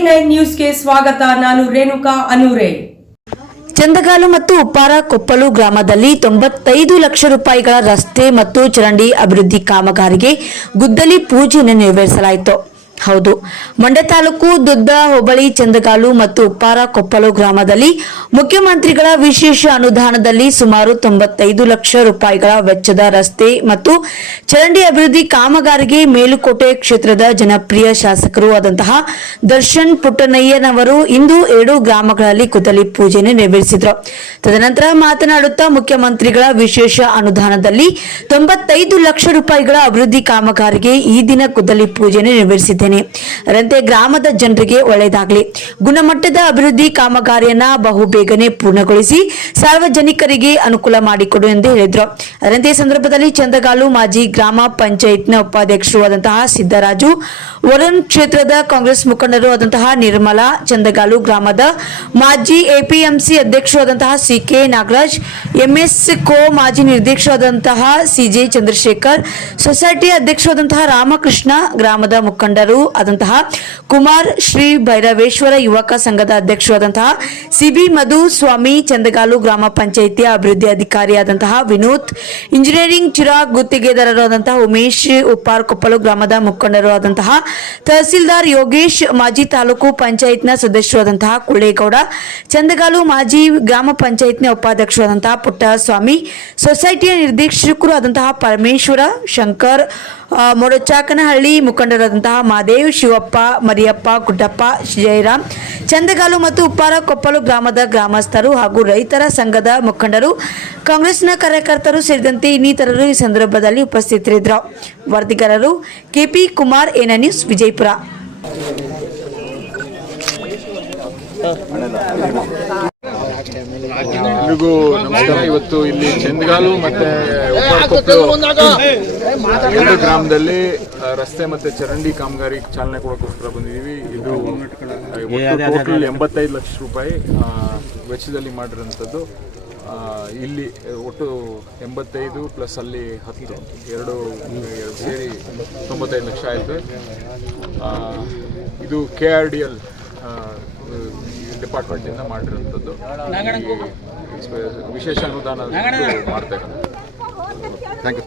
A9 ನ್ಯೂಸ್ಗೆ ಸ್ವಾಗತ. ನಾನು ರೇಣುಕಾ ಅನೂರೆ. ಚಂದಗಾಲು ಮತ್ತು ಉಪ್ಪಾರ ಕೊಪ್ಪಲು ಗ್ರಾಮದಲ್ಲಿ 95 ಲಕ್ಷ ರೂಪಾಯಿಗಳ ರಸ್ತೆ ಮತ್ತು ಚರಂಡಿ ಅಭಿವೃದ್ಧಿ ಕಾಮಗಾರಿಗೆ ಗುದ್ದಲಿ ಪೂಜೆಯನ್ನು ನೆರವೇರಿಸಲಾಯಿತು. ಹೌದು, ಮಂಡ್ಯ ತಾಲೂಕು ದೊಡ್ಡ ಹೋಬಳಿ ಚಂದಗಾಲು ಮತ್ತು ಉಪ್ಪಾರ ಕೊಪ್ಪಲು ಗ್ರಾಮದಲ್ಲಿ ಮುಖ್ಯಮಂತ್ರಿಗಳ ವಿಶೇಷ ಅನುದಾನದಲ್ಲಿ ಸುಮಾರು 95 ಲಕ್ಷ ರೂಪಾಯಿಗಳ ವೆಚ್ಚದ ರಸ್ತೆ ಮತ್ತು ಚರಂಡಿ ಅಭಿವೃದ್ಧಿ ಕಾಮಗಾರಿಗೆ ಮೇಲುಕೋಟೆ ಕ್ಷೇತ್ರದ ಜನಪ್ರಿಯ ಶಾಸಕರು ಆದಂತಹ ದರ್ಶನ್ ಪುಟ್ಟಣ್ಣಯ್ಯನವರು ಇಂದು 2 ಗ್ರಾಮಗಳಲ್ಲಿ ಗುದ್ದಲಿ ಪೂಜೆಯನ್ನು ನೆರವೇರಿಸಿದರು. ತದನಂತರ ಮಾತನಾಡುತ್ತಾ ಮುಖ್ಯಮಂತ್ರಿಗಳ ವಿಶೇಷ ಅನುದಾನದಲ್ಲಿ 95 ಲಕ್ಷ ರೂಪಾಯಿಗಳ ಅಭಿವೃದ್ಧಿ ಕಾಮಗಾರಿಗೆ ಈ ದಿನ ಗುದ್ದಲಿ ಪೂಜೆಯನ್ನು ನೆರವೇರಿಸಿದ್ದೇನೆ. ಅದರಂತೆ ಗ್ರಾಮದ ಜನರಿಗೆ ಒಳ್ಳೆಯದಾಗಲಿ, ಗುಣಮಟ್ಟದ ಅಭಿವೃದ್ಧಿ ಕಾಮಗಾರಿಯನ್ನ ಬಹು ಬೇಗನೆ ಪೂರ್ಣಗೊಳಿಸಿ ಸಾರ್ವಜನಿಕರಿಗೆ ಅನುಕೂಲ ಮಾಡಿಕೊಡು ಎಂದು ಹೇಳಿದರು. ಅದರಂತೆ ಸಂದರ್ಭದಲ್ಲಿ ಚಂದಗಾಲು ಮಾಜಿ ಗ್ರಾಮ ಪಂಚಾಯತ್ನ ಉಪಾಧ್ಯಕ್ಷರು ಆದಂತಹ ಸಿದ್ದರಾಜು, ವರುಣ್ ಕ್ಷೇತ್ರದ ಕಾಂಗ್ರೆಸ್ ಮುಖಂಡರು ಆದಂತಹ ನಿರ್ಮಲಾ, ಚಂದಗಾಲು ಗ್ರಾಮದ ಮಾಜಿ ಎಪಿಎಂಸಿ ಅಧ್ಯಕ್ಷರು ಆದಂತಹ ಸಿಕೆ ನಾಗರಾಜ್, ಎಂಎಸ್ ಕೋ ಮಾಜಿ ನಿರ್ದೇಶಕರಾದಂತಹ ಸಿಜೆ ಚಂದ್ರಶೇಖರ್, ಸೊಸೈಟಿ ಅಧ್ಯಕ್ಷರಾದಂತಹ ರಾಮಕೃಷ್ಣ, ಗ್ರಾಮದ ಮುಖಂಡರು ಆದಂತಹ ಕುಮಾರ್, ಶ್ರೀ ಭೈರವೇಶ್ವರ ಯುವಕ ಸಂಘದ ಅಧ್ಯಕ್ಷರಾದಂತಹ ಸಿಬಿ ಮಧು ಸ್ವಾಮಿ, ಚಂದಗಾಲು ಗ್ರಾಮ ಪಂಚಾಯಿತಿಯ ಅಭಿವೃದ್ಧಿ ಅಧಿಕಾರಿಯಾದಂತಹ ವಿನೋದ್, ಇಂಜಿನಿಯರಿಂಗ್ ಚಿರಾಗ್ ಗುತ್ತಿಗೆದಾರರಾದಂತಹ ಉಮೇಶ್, ಉಪ್ಪಾರ್ ಕೊಪ್ಪಲು ಗ್ರಾಮದ ಮುಖಂಡರು ಆದಂತಹ ತಹಸೀಲ್ದಾರ್ ಯೋಗೇಶ್, ಮಾಜಿ ತಾಲೂಕು ಪಂಚಾಯತ್ನ ಸದಸ್ಯರಾದಂತಹ ಕುಳ್ಳೇಗೌಡ, ಚಂದಗಾಲು ಮಾಜಿ ಗ್ರಾಮ ಪಂಚಾಯತ್ನ ಉಪಾಧ್ಯಕ್ಷರಾದಂತಹ ಪುಟ್ಟಸ್ವಾಮಿ, ಸೊಸೈಟಿಯ ನಿರ್ದೇಶಕರು ಆದಂತಹ ಪರಮೇಶ್ವರ, ಶಂಕರ್, ಮೊರಚಾಕನಹಳ್ಳಿ ಮುಖಂಡರಾದಂತಹ ಮಾದೇವ್, ಶಿವಪ್ಪ, ಮರಿಯಪ್ಪ, ಗುಡ್ಡಪ್ಪ, ಜಯರಾಮ್, ಚಂದಗಾಲು ಮತ್ತು ಉಪ್ಪಾರ ಕೊಪ್ಪಲು ಗ್ರಾಮದ ಗ್ರಾಮಸ್ಥರು ಹಾಗೂ ರೈತರ ಸಂಘದ ಮುಖಂಡರು, ಕಾಂಗ್ರೆಸ್ನ ಕಾರ್ಯಕರ್ತರು ಸೇರಿದಂತೆ ಇನ್ನಿತರರು ಈ ಸಂದರ್ಭದಲ್ಲಿ ಉಪಸ್ಥಿತರಿದ್ದರು. ವರದಿಗಾರರು KP Kumar, A9 news, Vijayapura. ಎಲ್ರಿಗೂ ನಮಸ್ಕಾರ. ಇವತ್ತು ಇಲ್ಲಿ ಚಂದಗಾಲು ಮತ್ತೆ ಉಪ್ಪಾರ ಕೊಪ್ಪಲು 2 ಗ್ರಾಮದಲ್ಲಿ ರಸ್ತೆ ಮತ್ತೆ ಚರಂಡಿ ಕಾಮಗಾರಿ ಚಾಲನೆ ಕೊಡೋಕ್ಕೋಸ್ಕರ ಬಂದಿದ್ದೀವಿ. ಇದು ಟೋಟಲ್ 85 ಲಕ್ಷ ರೂಪಾಯಿ ವೆಚ್ಚದಲ್ಲಿ ಮಾಡಿರೋಂಥದ್ದು. ಇಲ್ಲಿ ಒಟ್ಟು 85 ಪ್ಲಸ್ ಅಲ್ಲಿ 10 ಎರಡು ಸೇರಿ 95 ಲಕ್ಷ ಆಯಿತು. ಇದು KRDL ಡಿಪಾರ್ಟ್ಮೆಂಟಿಂದ ಮಾಡಿರೋಂಥದ್ದು. ವಿಶೇಷ ಅನುದಾನ ಮಾಡ್ತಾ ಇರೋದು. Thank you.